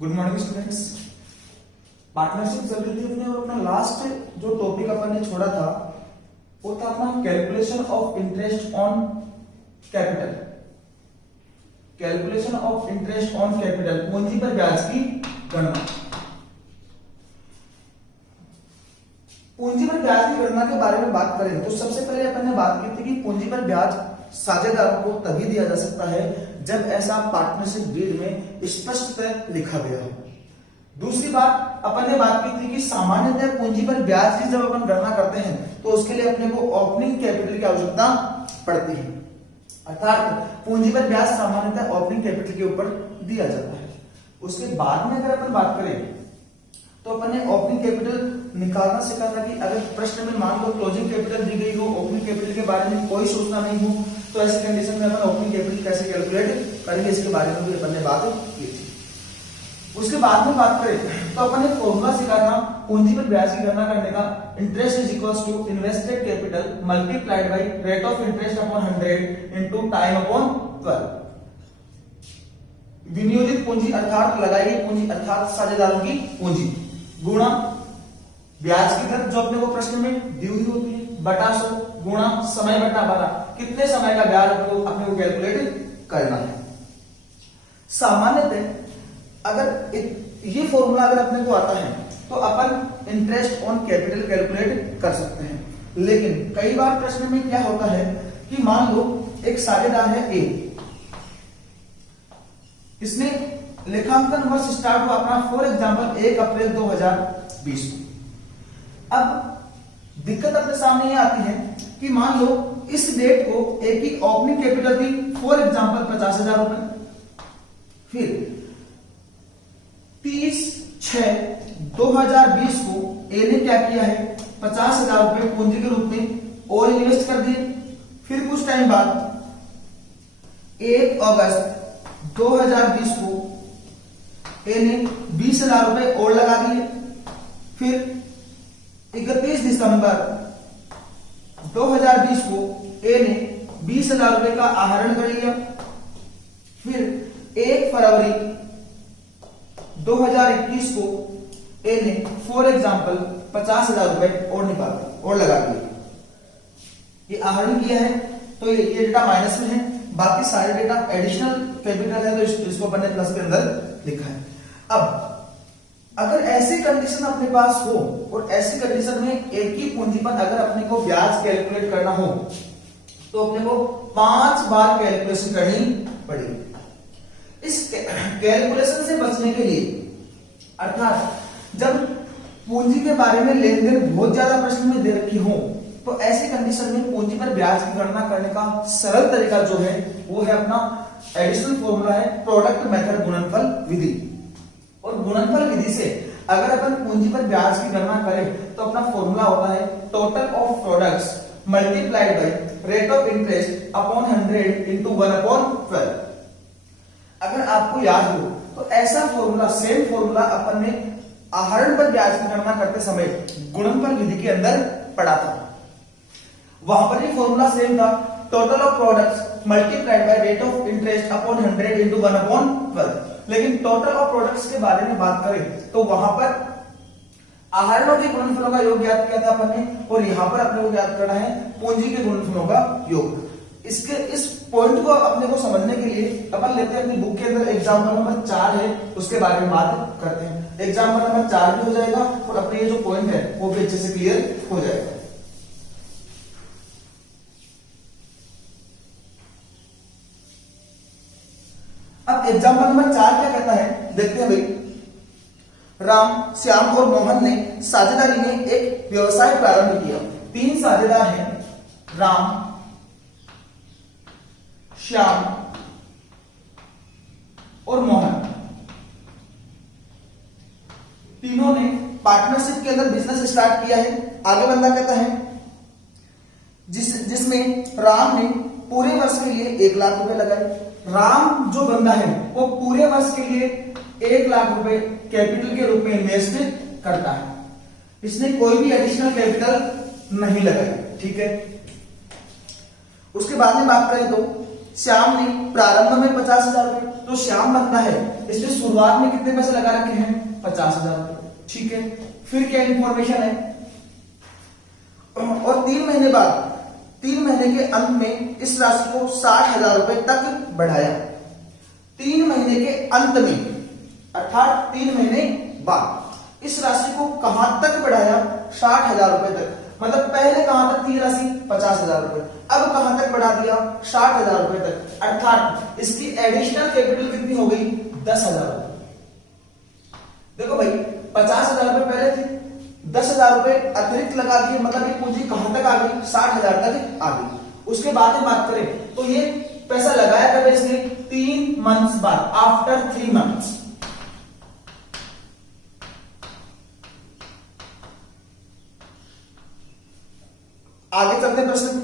Good morning students. Partnership चल रही थी अपने और अपना लास्ट जो टॉपिक अपन ने छोड़ा था वो था अपना calculation of interest on capital. Calculation of interest on capital, पूंजी पर ब्याज की गणना। पूंजी पर ब्याज की गणना के बारे में बात करें तो सबसे पहले अपन ने बात की थी कि पूंजी पर ब्याज साझेदारों को तभी दिया जा सकता है जब ऐसा पार्टनरशिप डीड में स्पष्टतः लिखा गया हो। दूसरी बात अपन ने बात की थी कि सामान्यतः पूंजी पर ब्याज की जब अपन गणना करते हैं तो उसके लिए अपने को ओपनिंग कैपिटल की आवश्यकता पड़ती है, अर्थात पूंजी पर ब्याज सामान्यतः ओपनिंग कैपिटल के ऊपर दिया जाता है। उसके बाद में अगर अपन बात करें तो अपन ने ओपनिंग कैपिटल निकालना सीखा था कि अगर प्रश्न में मान लो क्लोजिंग कैपिटल दी गई हो, ओपनिंग कैपिटल के बारे में कोई सूचना नहीं हो, तो ऐसी कंडीशन में अपन ओपनिंग कैपिटल कैसे कैलकुलेट करेंगे इसके बारे में भी अपन ने बात की थी। उसके बाद में बात करें तो अपन ने फॉर्मूला सीखा था पूंजी पर ब्याज की गणना करने का, interest is equals too invested capital multiplied by rate of interest upon 100 into time upon 12। विनियोजित पूंजी अर्थात लगाई गई पूंजी अर्थात साझेदारों की पूंजी गुणा ब्याज की दर जो अपने को प्रश्न में दी हुई होती है बटा 100 गुणा समय बटा 12, कितने समय का ब्याज अपने को कैलकुलेट करना है। सामान्यतः अगर ये फॉर्मूला अगर अपने को आता है तो अपन इंटरेस्ट ऑन कैपिटल कैलकुलेट कर सकते हैं, लेकिन कई बार प्रश्न में क्या होता है कि मान लो एक साझेदार है ए, इसने लेखांकन वर्ष स्टार्ट हुआ अपना फॉर एग्जांपल 1 अप्रैल 2020 को। अब दिक्कत अपने सामने ये आती है कि मान लो इस डेट को एक की ओपनिंग कैपिटल थी फॉर एग्जांपल 50,000 रुपए, फिर 30/6/2020 को ए ने क्या किया है 50,000 रुपए पूंजी के रूप में और इन्वेस्ट कर दिए। फिर कुछ टाइम बाद 1 अगस्त 2020 को ए ने 20,000 रुपए और लगा दिए। फिर 31 दिसंबर 2020 को ए ने 20,000 रुपए का आहरण कर लिया। फिर 1 फरवरी 2021 को ए ने फॉर एग्जांपल 50,000 रुपए और निकाल दिए और लगा दिए। ये आहरण किया है तो ये डेटा माइनस में है, बाकी सारे डेटा एडिशनल कैपिटल है तो इसको अपन ने प्लस के अंदर लिखा है। अब अगर ऐसी कंडीशन अपने पास हो और ऐसी कंडीशन में एक ही पूंजी पर अगर अपने को ब्याज कैलकुलेट करना हो तो अपने को 5 बार कैलकुलेशन करनी पड़ेगी। इस कैलकुलेशन से बचने के लिए, अर्थात जब पूंजी के बारे में लेन देन बहुत ज्यादा प्रश्न में दे रखी हो तो ऐसी कंडीशन में पूंजी पर ब्याज की गणना करने का सरल तरीका जो है वो है अपना एडिशनल फॉर्मूला है प्रोडक्ट मेथड गुणनफल विधि। और गुणनफल विधि से अगर अपन पूंजी पर ब्याज की गणना करें तो अपना फॉर्मूला होता है total of products multiplied by rate of interest upon 100 into 1/12। अगर आपको याद हो तो ऐसा फॉर्मूला सेम फॉर्मूला अपन ने आहरण पर ब्याज की गणना करते समय गुणनफल विधि के अंदर पढ़ा था। वहां पर ये फॉर्मूला सेम था, total of products multiplied by rate of interest upon 100 into 1/12। लेकिन टोटल ऑफ प्रोडक्ट्स के बारे में बात करें तो वहां पर आहरणों के गुणनफलों का योग ज्ञात किया था अपन ने और यहां पर अपने को ज्ञात करना है पूंजी के गुणनफलों का योग। इस पॉइंट को अपने को समझने के लिए अपन लेते हैं अपनी बुक के अंदर एग्जाम्पल नंबर 4 है उसके बारे में बात करते हैं। एग्जाम्पल नंबर 4 भी हो जाएगा और अपने ये जो पॉइंट है वो भी अच्छे से क्लियर हो जाएगा। अब एग्जाम्पल नंबर 4 क्या कहता है देखते हैं भाई। राम, श्याम और मोहन ने साझेदारी में एक व्यवसाय प्रारंभ किया। 3 साझेदार हैं, राम, श्याम और मोहन। तीनों ने पार्टनरशिप के अंदर बिजनेस स्टार्ट किया है। आगे बंदा कहता है जिसमें राम ने पूरे वर्ष के लिए 1 लाख रुपए लगाए। राम जो बंदा है वो पूरे वर्ष के लिए 1 लाख रुपए कैपिटल के रूप में इन्वेस्ट करता है। इसने कोई भी एडिशनल कैपिटल नहीं लगाई, ठीक है। उसके बाद में बात करें तो श्याम ने प्रारंभ में 50,000 रुपए, तो श्याम बंदा है, इसने शुरुआत में कितने पैसे लगा रखे हैं? 50,000 रुपए। ठीक है, फिर क्या इंफॉर्मेशन है, और 3 महीने बाद, 3 महीने के अंत में इस राशि को 60,000 रुपए तक बढ़ाया। 3 महीने के अंत में अर्थात 3 महीने बाद इस राशि को कहां तक बढ़ाया? 60,000 रुपए तक। मतलब पहले कहां तक थी राशि? 50,000 रुपए, अब कहां तक बढ़ा दिया? 60,000 रुपए तक। अर्थात इसकी एडिशनल कैपिटल कितनी हो गई? 10,000 रुपए। देखो भाई 50,000 रुपए पहले थी, 10,000 रुपए अतिरिक्त लगा दिए, मतलब ये पूंजी कहां तक आ गई? 60,000 तक आ गई। उसके बाद में बात करें तो ये पैसा लगाया कब इसने? 3 मंथ्स बाद, आफ्टर 3 मंथ्स। आगे चलते प्रश्न में।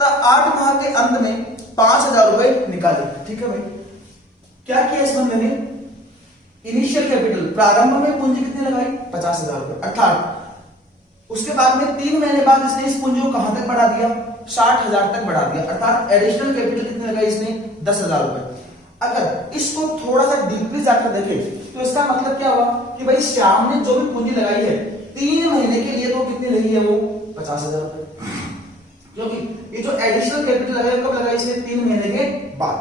8 माह के अंत में 5,000 रुपए निकाले। ठीक है भाई, क्या किया इस बंदे ने? इनिशियल कैपिटल, प्रारंभ में पूंजी कितनी लगाई? 50,000 रुपए। अर्थात उसके बाद में 3 महीने बाद इसने इस पूंजी को कहां तक बढ़ा दिया? 60,000 तक बढ़ा दिया। अर्थात एडिशनल कैपिटल कितनी लगाई इसने? 10,000 रुपए। अगर इसको थोड़ा सा डीपली जाकर देखें तो इसका मतलब क्या हुआ कि भाई श्याम ने जो भी पूंजी लगाई है 3 महीने के लिए, तो कितनी रही है? वो 50,000 रुपए। क्योंकि ये जो एडिशनल कैपिटल लगाया कब लगाई इसने? 3 महीने के बाद,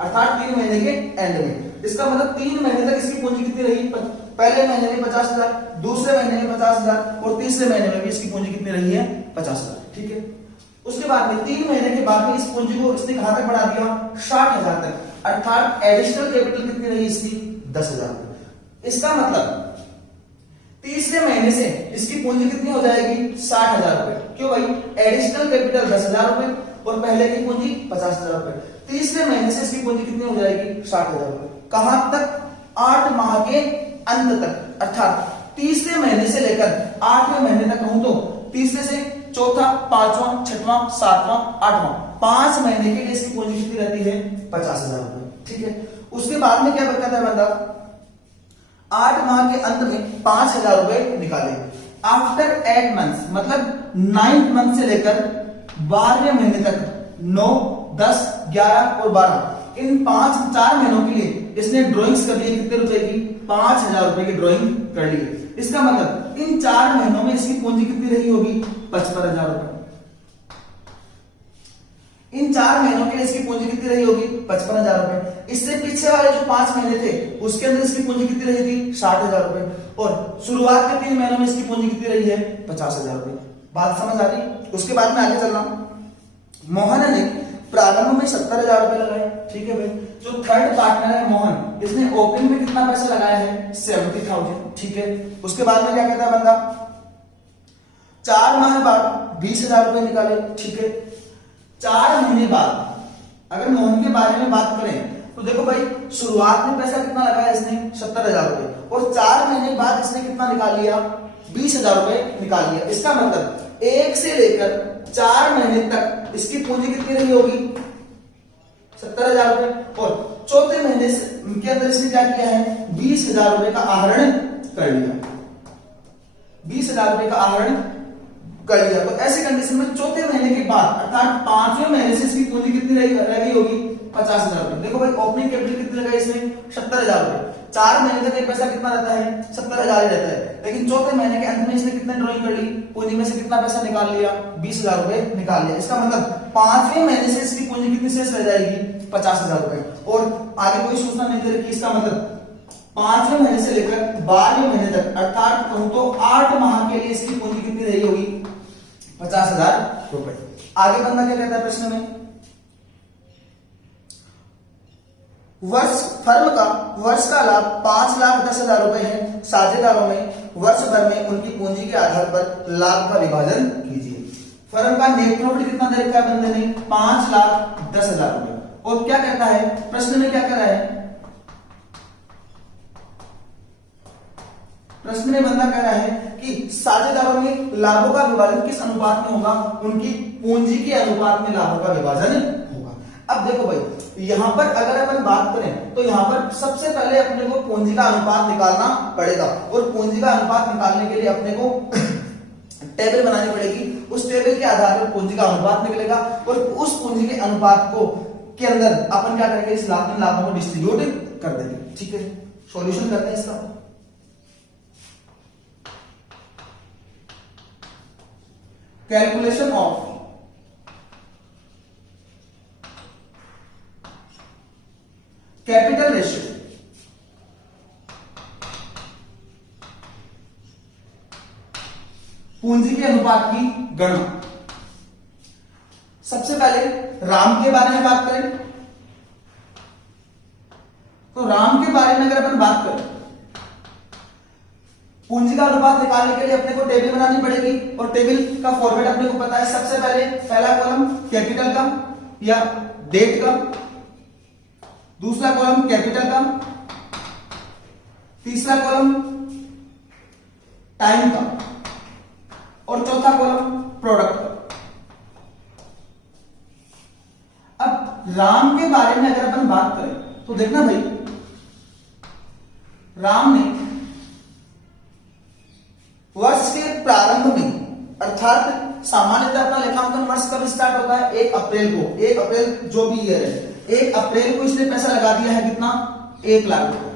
अर्थात 3 महीने के एंड में। इसका मतलब 3 महीने तक इसकी पूंजी कितनी रही? पहले महीने में 50,000, दूसरे महीने में 50,000 और तीसरे महीने में भी इसकी पूंजी कितनी रही है? 50,000। ठीक है, उसके बाद में 3 महीने के बाद में इस पूंजी को इसने कहां तक बढ़ा दिया? 60,000 तक। अर्थात एडिशनल कैपिटल कितनी रही इसकी? 10,000। इसका मतलब तीसरे महीने से इसकी पूंजी कितनी हो जाएगी? 60,000 रुपए। क्यों भाई? एडिशनल कैपिटल 10,000 रुपए और पहले की पूंजी 50,000 रुपए। तीसरे महीने से इसकी पूंजी कितनी हो जाएगी? 60,000 रुपए। कहां तक? 8 माह के अंत तक। अर्थात तीसरे महीने से लेकर 8वें महीने तक कहूं तो तीसरे से चौथा, 5वां, 6वां, 7वां, 8वां, 5 महीने के लिए इसकी पूंजी कितनी रहती है? 50,000 रुपए। ठीक है, उसके बाद में क्या कहता है बंदा? 8 माह के अंत में 5,000 रुपए निकाले। आफ्टर 8 मंथ्स, मतलब 9th मंथ से लेकर 12वें महीने तक, 9, 10, 11 और 12, इन 4 महीनों के लिए इसने ड्राइंग्स कर लिए। कितने रुपए की? 5,000 रुपए की ड्राइंग कर ली। इसका मतलब इन 4 महीनों में इसकी पूंजी कितनी रही होगी? 55,000 रुपए। इन 4 महीनों के लिए इसकी पूंजी कितनी रही होगी? 55,000 रुपए। इससे पीछे वाले जो 5 महीने थे उसके अंदर इसकी पूंजी कितनी रही थी? 60,000 रुपए। और शुरुआत के 3 महीनों में इसकी पूंजी कितनी रही है? 50,000 रुपए। बात समझ आ रही? उसके बाद में आगे चलना। मोहन ने प्रारंभ में 70,000 रुपए लगाए। ठीक है भाई, जो थर्ड पार्टनर है मोहन, इसने ओपनिंग में कितना पैसा लगाया है? 70,000। ठीक है, उसके बाद में क्या कहता है बंदा? 4 माह बाद 20,000 रुपए निकाले। ठीक है, 4 महीने बाद अगर मोहन के बारे में बात करें तो देखो भाई शुरुआत में पैसा कितना लगाया इसने? 70,000 रुपए। और 4 महीने बाद इसने कितना निकाल लिया? 20,000 रुपए निकाल लिया। इसका मतलब 1 से लेकर 4 महीने तक इसकी पूंजी कितनी रही होगी? 70,000 रुपए। और चौथे महीने के अंदर इसने क्या किया है? 20,000 रुपए का आहरण कर लिया। 20,000 रुपए का आहरण कर लिया। तो ऐसी कंडीशन में चौथे महीने के बाद अर्थात 5वें महीने से इसकी पूंजी कितनी रह गई होगी? 50,000 रुपए। देखो भाई ओपनिंग कैपिटल कितने लगा इसमें? 70,000 रुपए। 4 महीने तक ये पैसा कितना रहता है? 70,000 ही रहता है। लेकिन चौथे महीने के अंत में इसने कितना ड्राइंग कर ली? पूंजी में से कितना पैसा निकाल लिया? 20,000 रुपए निकाल लिया। इसका मतलब 5वें महीने से इसकी पूंजी कितनी शेष रह जाएगी? 50,000 रुपए। और आगे कोई सूचना नहीं दे रखी। इसका मतलब 5वें महीने से लेकर 12वें महीने तक अर्थात कहूं तो 8 माह के लिए इसकी पूंजी कितनी रही होगी? 50,000 रुपए। आगे बंदा क्या कहता है प्रश्न में? वर्ष का लाभ 5,10,000 रुपए है। साझेदारों में वर्ष भर में उनकी पूंजी के आधार पर लाभ का विभाजन कीजिए। फर्म का नेट प्रॉफिट कितना दे रखा है बंदे ने? 5,10,000 रुपए। और क्या कहता है प्रश्न में? क्या कह रहा है प्रश्न में? बंदा कह रहा है कि साझेदारों में लाभों का विभाजन किस अनुपात में होगा? उनकी पूंजी के अनुपात में लाभों का विभाजन होगा। अब देखो भाई यहां पर अगर अपन बात करें तो यहां पर सबसे पहले अपने को पूंजी का अनुपात निकालना पड़ेगा। और पूंजी का अनुपात निकालने के लिए अपने को टेबल बनानी पड़ेगी। उस टेबल के आधार पर पूंजी का अनुपात निकलेगा और उस पूंजी के अनुपात को के अंदर अपन क्या करेंगे, इस लाभ इन लाभों को डिस्ट्रीब्यूट कर देंगे। ठीक है, सॉल्यूशन करते हैं इसका। कैलकुलेशन ऑफ कैपिटल रेशियो, पूंजी के अनुपात की गणना। सबसे पहले राम के बारे में बात करें तो राम के बारे में अगर अपन बात करें, पूंजी का अनुपात निकालने के लिए अपने को टेबल बनानी पड़ेगी और टेबल का फॉर्मेट अपने को पता है। सबसे पहले पहला कॉलम कैपिटल का या डेट का, दूसरा कॉलम कैपिटल का, तीसरा कॉलम टाइम का और चौथा कॉलम प्रोडक्ट का। अब राम के बारे में अगर अपन बात करें तो देखना भाई, राम ने वर्ष के प्रारंभ में, अर्थात सामान्यतः अपना लेखांकन वर्ष कब स्टार्ट होता है, 1 अप्रैल को। 1 अप्रैल जो भी ईयर है, 1 अप्रैल को इसने पैसा लगा दिया है कितना, 1 लाख रुपए।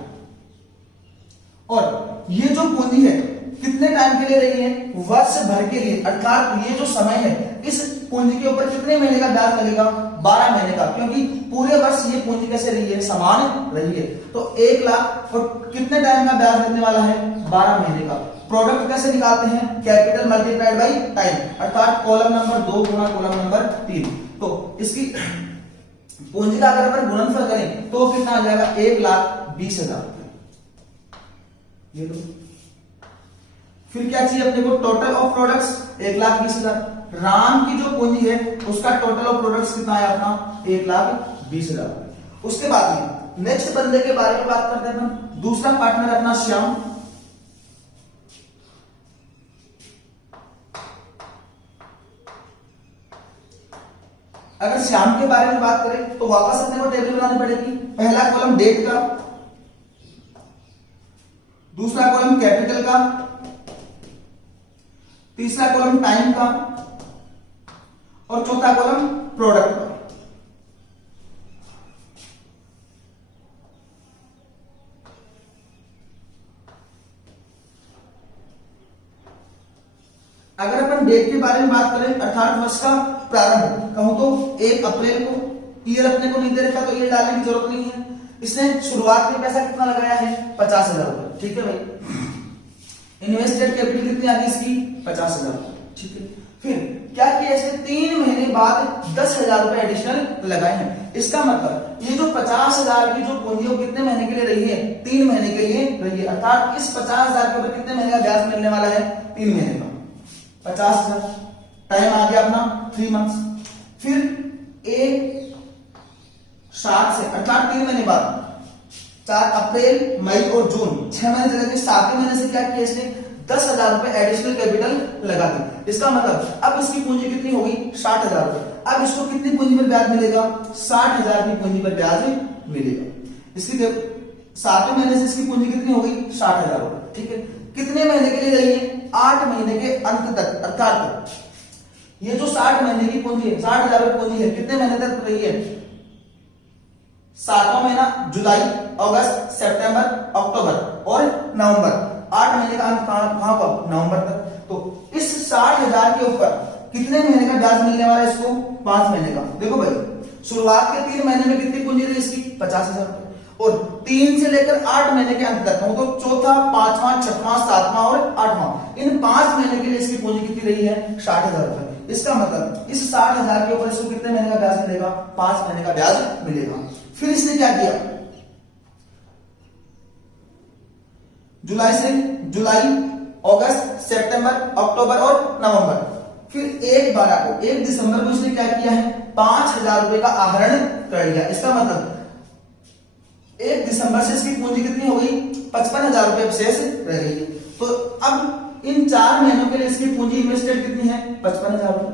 और ये जो पूंजी है कितने टाइम के लिए रही है, वर्ष भर के लिए, अर्थात ये जो समय है इस पूंजी के ऊपर कितने महीने का ब्याज लगेगा, 12 महीने का, क्योंकि पूरे वर्ष ये पूंजी कैसे रही है, समान रही है। तो 1 लाख और कितने टाइम का ब्याज लगने वाला है, 12 महीने का। प्रोडक्ट कैसे निकालते हैं, कैपिटल मल्टीप्लाइड बाई टाइम, अर्थात कॉलम नंबर 2 गुना कॉलम नंबर 3। तो इसकी पूंजी का अगर अपन गुणनफल करें तो कितना आ जाएगा, 1,20,000। ये लो, फिर क्या चाहिए अपने को, टोटल ऑफ प्रोडक्ट्स 1,20,000। राम की जो पूंजी है उसका टोटल ऑफ प्रोडक्ट्स कितना है अपना, 1,20,000। उसके बाद में नेक्स्ट बंदे के बारे में बात करते हैं। दूसरा पार्टनर अपना श्याम। अगर श्याम के बारे में बात करें तो वापस अपने को टेबल बनानी पड़ेगी। पहला कॉलम डेट का, दूसरा कॉलम कैपिटल का, तीसरा कॉलम टाइम का और चौथा कॉलम प्रोडक्ट का। अगर अपन डेट के बारे में बात करें, अर्थात वर्ष का प्रारंभ कहूं तो 1 अप्रैल को, ईयर अपने को नहीं दे रखा तो ईयर डालने की जरूरत नहीं है। इसने शुरुआत में पैसा कितना लगाया है, 50,000 रुपए। ठीक है भाई, इन्वेस्टेड कैपिटल कितनी आ गई इसकी, 50,000। ठीक है, फिर क्या किया इसने, 3 महीने बाद 10,000 रुपए एडिशनल लगाए हैं। इसका मतलब ये जो 50,000 की जो पूंजी वो कितने महीने के लिए रही है, 3 महीने के लिए रही है। अर्थात इस 50,000 के ऊपर कितने महीने का ब्याज मिलने वाला है, 3 महीने का। 50,000 टाइम आ गया अपना 3 मंथ्स। फिर 1/7 से, अर्थात 3 महीने बाद 4 अप्रैल, मई और जून, 6 महीने चले गए। 7वें महीने से क्या किया इसने, 10,000 रुपए एडिशनल कैपिटल लगा दी। इसका मतलब अब इसकी पूंजी कितनी होगी, 60,000 रुपए। अब इसको कितनी पूंजी पर ब्याज मिलेगा, 60,000 की पूंजी पर ब्याज मिलेगा। इसकी 7वें महीने से इसकी पूंजी कितनी होगी, 60,000 रुपए। ठीक है, कितने महीने के लिए रही है, 8 महीने के अंत तक। अर्थात ये जो 60 महीने की पूंजी है, 60,000 रुपए पूंजी है, कितने महीने तक रही है, 7वां महीना जुलाई, अगस्त, सितंबर, अक्टूबर और नवंबर। 8 महीने का अंत कहां पर, नवंबर तक। तो इस 60,000 के ऊपर कितने महीने का ब्याज मिलने वाला है इसको, 5 महीने का। देखो भाई, शुरुआत के 3 महीने में कितनी पूंजी रही इसकी, 50,000 रुपए, और 3 से लेकर 8 महीने के अंत तक तो चौथा, 5वां, 6वां, 7वां और 8वां, इन 5 महीने के लिए इसकी पूंजी कितनी रही है, 60,000 रुपए। इसका मतलब इस 60,000 के ऊपर इसको कितने महीने का ब्याज मिलेगा, 5 महीने का ब्याज मिलेगा। फिर इसने क्या किया, जुलाई, अगस्त, सितंबर, अक्टूबर और नवंबर। फिर 1 दिसंबर को इसने क्या किया है, 5,000 रुपए का आहरण कर लिया। इसका मतलब 1 दिसंबर से इसकी पूंजी कितनी हो गई, 55,000 रुपए शेष रह गई है। तो अब इन 4 महीनों के लिए इसकी पूंजी इन्वेस्टेड कितनी है, 55,000 रुपए।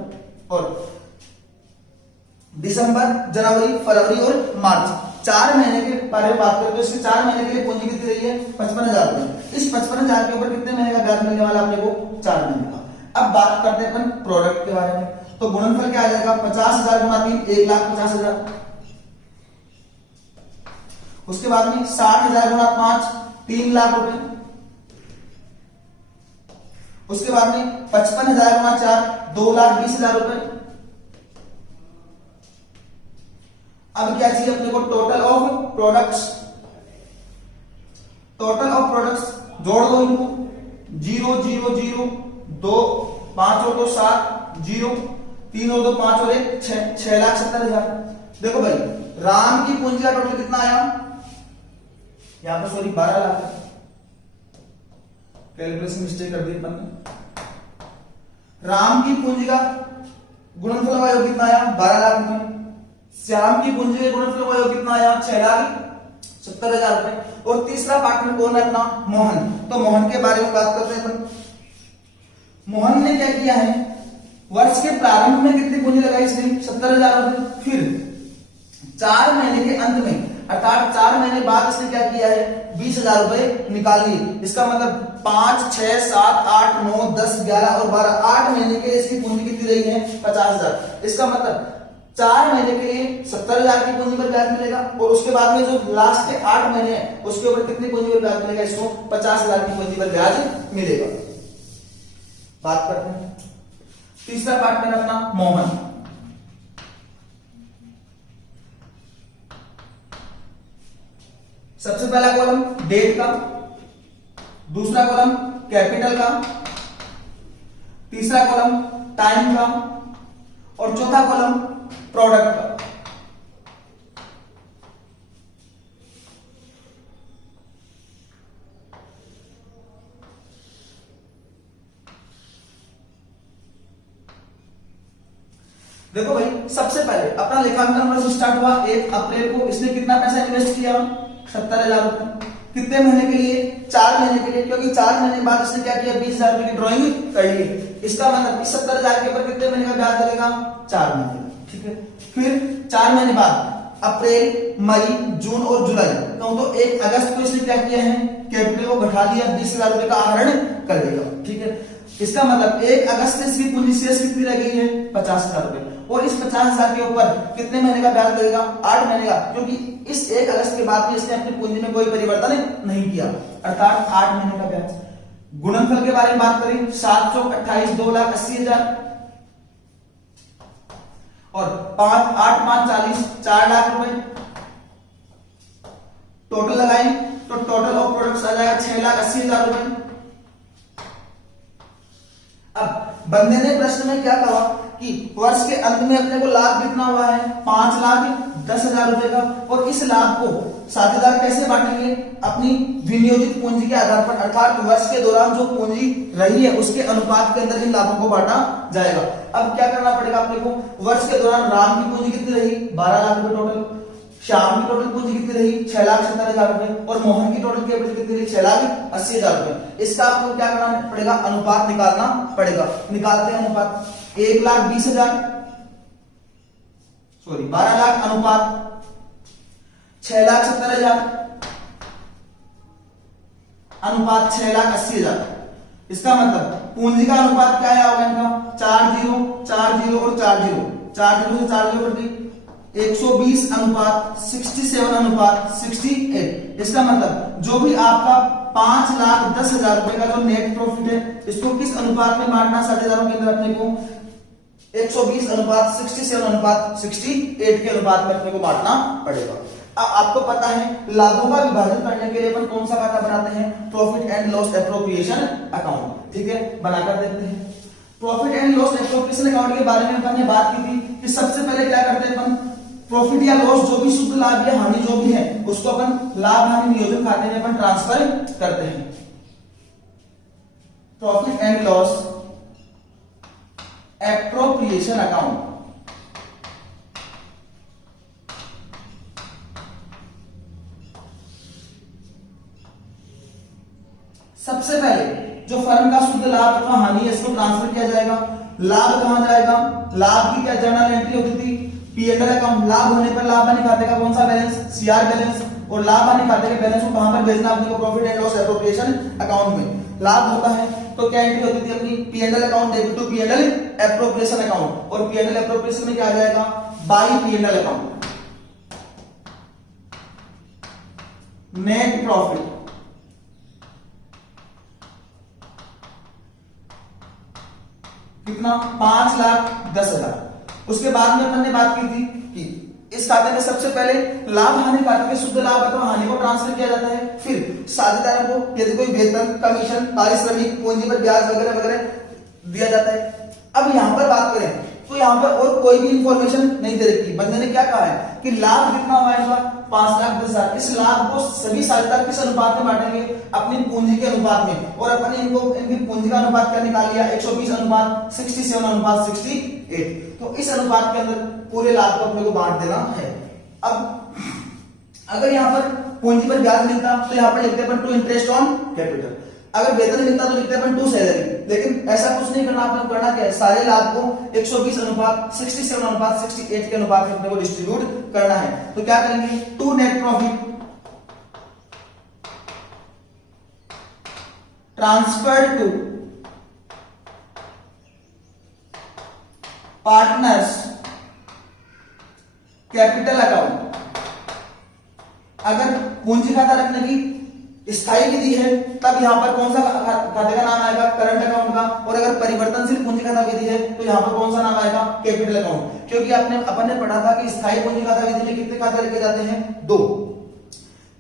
और दिसंबर, जनवरी, फरवरी और मार्च, 4 महीने के बारे में बात करें तो इसके 4 महीने के लिए पूंजी कितनी रही है, 55,000 रुपए। इस 55,000 के ऊपर कितने महीने का ब्याज मिलने वाला अपने को, 4 महीने का। अब बात करते हैं अपन प्रोडक्ट के बारे में। तो गुणनफल क्या आ जाएगा, 50,000 गुणा 3, 1,50,000। उसके बाद में 60,000 गुणा 5 3 लाख रुपए। उसके बाद में 55,000 गुणा 4 2,20,000 रुपए। अब क्या चाहिए अपने को? Total of products. Total of products जोड़ दो इनको, 0 0 0 2 5 और 2 7 0 3 और 2 5 और 1 6,70,000। देखो भाई राम की पूंजी का टोटल कितना आया? यहां पर सॉरी 12 लाख, कैलकुलेशन मिस्टेक कर दी अपन ने। राम की पूंजी का गुणनफल का योग कितना आया? 12 लाख रुपए। श्याम की पूंजी का गुणनफल का योग कितना आया? 6,70,000 रुपए। और तीसरा पार्टनर कौन है अपना? मोहन। तो मोहन के बारे में बात करते हैं अपन। मोहन ने क्या किया है? वर्ष के प्रारंभ में कितनी पूंजी लगाई इसने? 70,000 रुपए। फिर 4 महीने के अंत में अर्थात 4 महीने बाद इसने क्या किया है? 20,000 रुपए निकाल लिए। इसका मतलब 5 6 7 8 9 10 11 और 12 8 महीने के लिए इसकी पूंजी कितनी रही है? 50,000। इसका मतलब 4 महीने के लिए 70,000 की पूंजी पर ब्याज मिलेगा और उसके बाद में जो लास्ट के 8 महीने हैं उसके ऊपर कितनी पूंजी पर ब्याज मिलेगा? इसको 50,000 की पूंजी पर ब्याज मिलेगा। बात करते हैं तीसरा पार्टनर अपना मोहन। सबसे पहला कॉलम डेट का, दूसरा कॉलम कैपिटल का, तीसरा कॉलम टाइम का और चौथा कॉलम प्रोडक्ट का। देखो भाई सबसे पहले अपना लेखांकन वर्ष स्टार्ट हुआ 1 अप्रैल को। इसने कितना पैसा इन्वेस्ट किया? 70,000 रुपए। कितने महीने के लिए? 4 महीने के लिए, क्योंकि 4 महीने बाद इसने क्या किया? 20,000 रुपए की ड्राइंग कर ली। इसका मतलब इस 70,000 के ऊपर कितने महीने का ब्याज लगेगा? 4 महीने। ठीक है। फिर 4 महीने बाद अप्रैल मई जून और जुलाई कहूं तो 1 अगस्त को इसने क्या किया है? कैपिटल को घटा लिया, 20,000 रुपए का आहरण कर देगा। ठीक है। इसका मतलब 1 अगस्त से इसकी पूंजी शेष कितनी रह गई है? 50,000 रुपए। और इस 50,000 के ऊपर कितने महीने का ब्याज लगेगा? 8 महीने का, क्योंकि इस 1 अगस्त के बाद में इसने अपनी पूंजी में कोई परिवर्तन नहीं किया, अर्थात 8 महीने का ब्याज। गुणनफल के बारे में बात करें 7 चौक 28 2,80,000 और 5 8 5 40 4 लाख रुपए। टोटल लगाएं तो टोटल ऑफ प्रोडक्ट्स आ जाएगा 6,80,000 रुपए। अब बंदे ने प्रश्न में क्या कहा कि वर्ष के अंत में अपने को लाभ कितना हुआ है? 5,10,000 रुपए का। और इस लाभ को साझेदार कैसे बांटेंगे? अपनी विनियोजित पूंजी के आधार पर, अर्थात वर्ष के दौरान जो पूंजी रही है उसके अनुपात के अंदर इन लाभों को बांटा जाएगा। अब क्या करना पड़ेगा अपने को? वर्ष के दौरान राम की पूंजी कितनी रही? 12 लाख रुपए टोटल। श्याम की टोटल पूंजी कितनी रही? 6,70,000 रुपए। और मोहन की टोटल कैपिटल कितनी रही? 6,80,000 रुपए। इसका आपको क्या करना पड़ेगा? अनुपात निकालना पड़ेगा। निकालते हैं अनुपात। 1,20,000 सॉरी 12 लाख अनुपात 6,70,000 अनुपात 6,80,000। इसका मतलब पूंजी का अनुपात क्या है? होगा इनका 4 0 4 0 और 4 0 4 0 से 4 0 कट गई। 120 अनुपात 67 अनुपात 68। इसका मतलब जो भी आपका 5,10,000 रुपए का जो नेट प्रॉफिट है इसको किस अनुपात में बांटना? साझेदारों के अंदर अपने को 120 अनुपात 67 अनुपात 68 के अनुपात में अपने को बांटना पड़ेगा। अब आपको पता है लाभों का विभाजन करने के लिए अपन कौन सा खाता बनाते हैं? Profit and loss appropriation account. ठीक है, बनाकर देखते हैं। Profit and loss appropriation account के बारे में अपन ने बात की थी कि सबसे पहले क्या करते हैं अपन? प्रॉफिट या लॉस जो भी शुद्ध लाभ या हानि जो भी है उसको अपन लाभ हानि नियोजन खाते में अपन ट्रांसफर करते हैं। Profit and loss appropriation account. सबसे पहले जो फर्म का शुद्ध लाभ अथवा हानि है इसको ट्रांसफर किया जाएगा। लाभ कहां जाएगा? लाभ की क्या जर्नल एंट्री होती थी? P&L account. लाभ होने पर लाभ हानि खाते का कौन सा बैलेंस? CR balance. और लाभ हानि खाते के बैलेंस को कहां पर भेजना? अपने को profit and loss appropriation account में। लाभ होता है तो क्या एंट्री होती थी अपनी? P&L account debit to P&L appropriation account. और P&L एप्रोप्रिएशन में क्या आ जाएगा? By P&L account. Net profit कितना 5,10,000। उसके बाद में अपन ने बात की थी कि इस खाते में सबसे पहले लाभ हानि खाते में शुद्ध लाभ अथवा हानि को ट्रांसफर किया जाता है, फिर साझेदारों को यदि कोई वेतन, कमीशन, पारिश्रमिक, पूंजी पर ब्याज वगैरह वगैरह दिया जाता है। अब यहां पर बात करें तो यहां पर और कोई भी इंफॉर्मेशन नहीं दे रखी। बंदे ने क्या कहा है कि लाभ कितना हुआ है, 5,10,000। इस लाभ को सभी साझेदार किस अनुपात में बांटेंगे, अपनी पूंजी के अनुपात में, और अपन इनको इनकी पूंजी का अनुपात क्या निकाल लिया, 120 अनुपात 67 अनुपात 68। तो इस अनुपात के अंदर पूरे लाभ को अपने को बांट देना है। अब अगर यहाँ पर पूंजी पर ब्याज मिलता तो यहाँ पर लिखते हैं टू इंटरेस्ट ऑन कैपिटल, अगर वेतन मिलता तो लिखते हैं टू सैलरी। लेकिन ऐसा कुछ नहीं करना, आपने करना क्या है, सारे लाभ को 120 अनुपात 67 अनुपात 68 के अनुपात में अपने को डिस्ट्रीब्यूट करना है। तो क्या करेंगे, to net profit transferred to partners capital account. अगर पूंजी खाता रखने की स्थायी विधि है तब यहां पर कौन सा खाते का नाम आएगा, करंट अकाउंट का, और अगर परिवर्तनशील पूंजी खाता विधि है तो यहां पर कौन सा नाम आएगा, कैपिटल अकाउंट। क्योंकि अपन ने पढ़ा था कि स्थायी पूंजी खाता विधि में कितने खाते रखे जाते हैं, 2,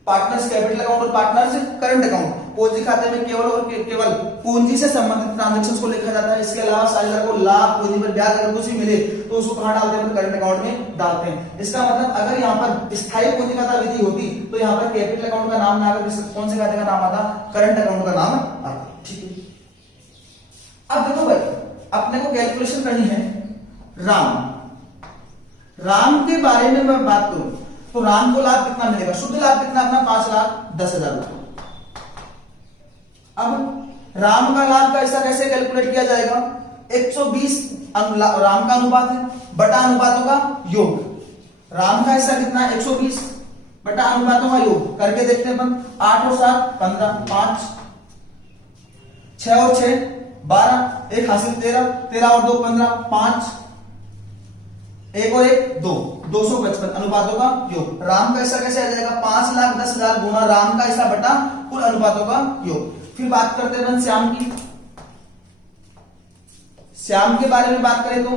पार्टनर्स कैपिटल अकाउंट और पार्टनर्स करंट अकाउंट। पूंजी खाते में केवल और केवल पूंजी से संबंधित ट्रांजैक्शंस को लिखा जाता है। इसके अलावा साझेदार को लाभ, पूंजी पर ब्याज अगर कुछ भी मिले तो उसको कहां डालते हैं, करंट अकाउंट में डालते हैं। इसका मतलब अगर यहाँ पर स्थायी पूंजी खाता विधि होती तो यहाँ पर कैपिटल अकाउंट का नाम ना आकर कौन से खाते का नाम आता, करंट अकाउंट का नाम आता। ठीक है। अब देखो भाई, अपने को कैलकुलेशन करनी है राम के बारे में मैं बात करूं तो राम को लाभ कितना मिलेगा, शुद्ध लाभ कितना अपना 5,10,000 रुपए। अब राम का लाभ का ऐसा कैसे कैलकुलेट किया जाएगा, 120 राम का अनुपात है बटा अनुपातों का योग। राम का हिस्सा कितना है, 120 बटा अनुपातों का योग करके देखते हैं अपन। 8 और 7 15, 5 6 और 6 12, 1 हासिल 13, 13 और 2 15, 5 1 और 1 2, 255 अनुपातों का योग। राम का हिस्सा कैसे आ जाएगा, 5,10,000 गुना राम का हिस्सा बटा कुल अनुपातों का योग। फिर बात करते हैं श्याम की। श्याम के बारे में बात करें तो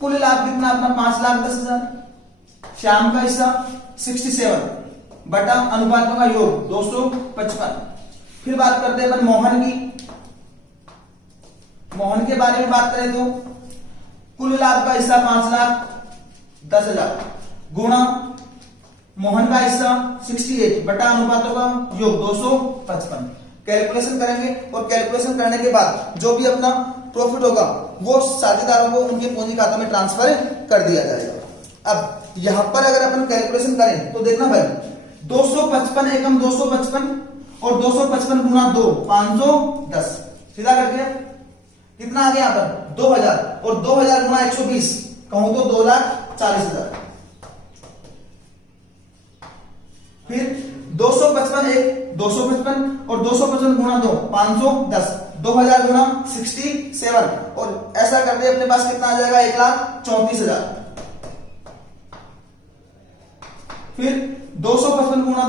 कुल लाभ कितना अपना 5,10,000, श्याम का हिस्सा 67 बटा अनुपातों का योग 255। फिर बात करते हैं मोहन की। मोहन के बारे में बात करें तो कुल लाभ का हिस्सा 5,10,000 गुणा मोहन का हिस्सा 68 बटा अनुपातों का योग 255। कैलकुलेशन करेंगे और कैलकुलेशन करने के बाद जो भी अपना प्रॉफिट होगा वो साझेदारों को उनके पूंजी खातों में ट्रांसफर कर दिया जाएगा। अब यहां पर अगर अपन कैलकुलेशन करें तो देखना भाई, 255 एकम 255 और 255 गुना 2 510, सीधा करके कितना आ गया यहाँ पर 2,000 और 2,000 गुना 120 कहूं तो 2,40,000। फिर 255 एक 255 और 255 गुना 2 510, 2,000 गुना 67 और ऐसा करते अपने पास कितना आ जाएगा 1,34,000। फिर 255 गुना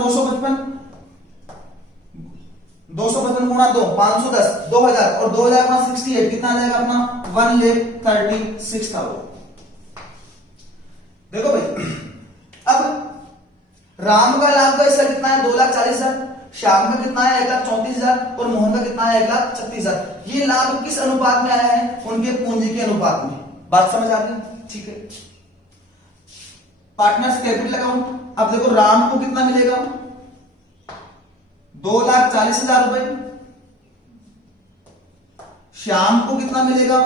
255 गुना 2 510, 2,000 और 2,000 गुना 68 कितना आ जाएगा अपना 1,36,000। देखो भाई, अब राम का लाभ का हिस्सा कितना है 2,40,000, श्याम का कितना है 1,34,000 और मोहन का कितना है 1,36,000। ये लाभ किस अनुपात में आया है, उनके पूंजी के अनुपात में। बात समझ आती है, ठीक है। पार्टनर्स कैपिटल अकाउंट, अब देखो राम को कितना मिलेगा 2,40,000 रुपए, श्याम को कितना मिलेगा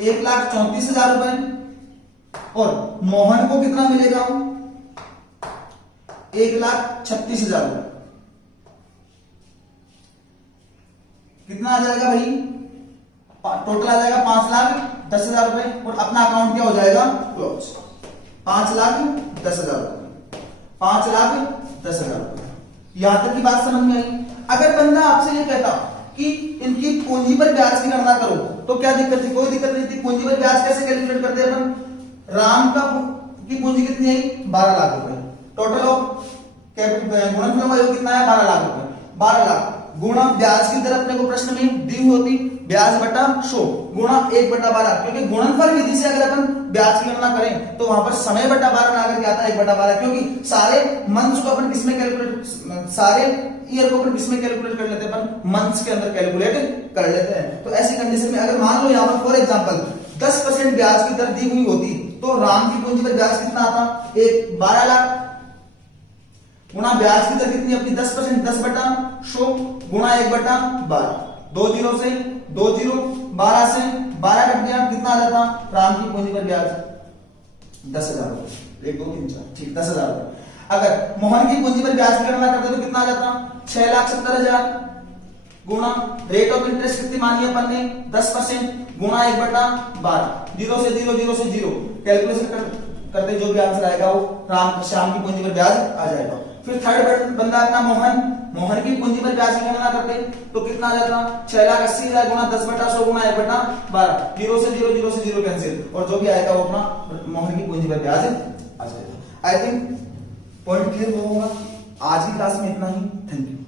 1,34,000 रुपए और मोहन को कितना मिलेगा 1,36,000 रुपए। कितना आ जाएगा भाई, टोटल आ जाएगा 5,10,000 रुपए और अपना अकाउंट क्या हो जाएगा क्लोज। 5,10,000 रुपए, 5,10,000 रुपए। यहां तक की बात समझ में आई। अगर बंदा आपसे ये कहता कि इनकी पूंजी पर ब्याज की गणना करो तो क्या दिक्कत थी, कोई दिक्कत नहीं थी। पूंजी पर ब्याज कैसे कैलकुलेट करते हैं अपन, राम का की पूंजी कितनी आई 12 लाख रुपए। टोटल ऑफ गुणनफल का योग कितना है 12 लाख रुपए। 12 लाख गुणा ब्याज की दर अपने को प्रश्न में दी हुई होती ब्याज बटा 100 गुणा 1/12, क्योंकि गुणनफल विधि से अगर अपन ब्याज की गणना करें तो वहां पर समय बटा 12 ना करके आता है 1/12, क्योंकि सारे मंथ्स को अपन किसमें कैलकुलेट, सारे ईयर को अपन किसमें कैलकुलेट कर लेते हैं, अपन मंथ्स के अंदर कैलकुलेट कर लेते हैं। तो ऐसी कंडीशन में अगर मान लो यहाँ पर फॉर एग्जांपल 10% ब्याज की दर दी हुई होती तो राम की पूंजी पर ब्याज कितना आता, 12 लाख गुणा ब्याज की दर कितनी अपनी 10%, 10/100 गुणा 1/12, 2 जीरो से 2 जीरो, 12 से 12 कट गया, कितना आ जाता राम की पूंजी पर ब्याज 10,000 रुपए। 1 2 3 4 ठीक 10,000 रुपए। अगर मोहन की पूंजी पर ब्याज की गणना करते तो कितना आ जाता 6,70,000 गुणा रेट ऑफ इंटरेस्ट कितनी मानी अपन ने 10% गुणा 1/12, 0 से 0 0 से 0 कैलकुलेशन करते जो भी आंसर आएगा वो श्याम की पूंजी पर ब्याज आ जाएगा। फिर थर्ड बंदा अपना मोहन की पूंजी पर ब्याज की गणना करते तो कितना आ जाता 6,80,000 गुणा 10/100 गुणा 1/12, 0 से 0 0 से 0 कैंसिल, और जो भी आएगा वो अपना मोहन की पूंजी पर ब्याज आ जाएगा। आई थिंक पॉइंट क्लियर होगा। आज की क्लास में इतना ही। Thank you.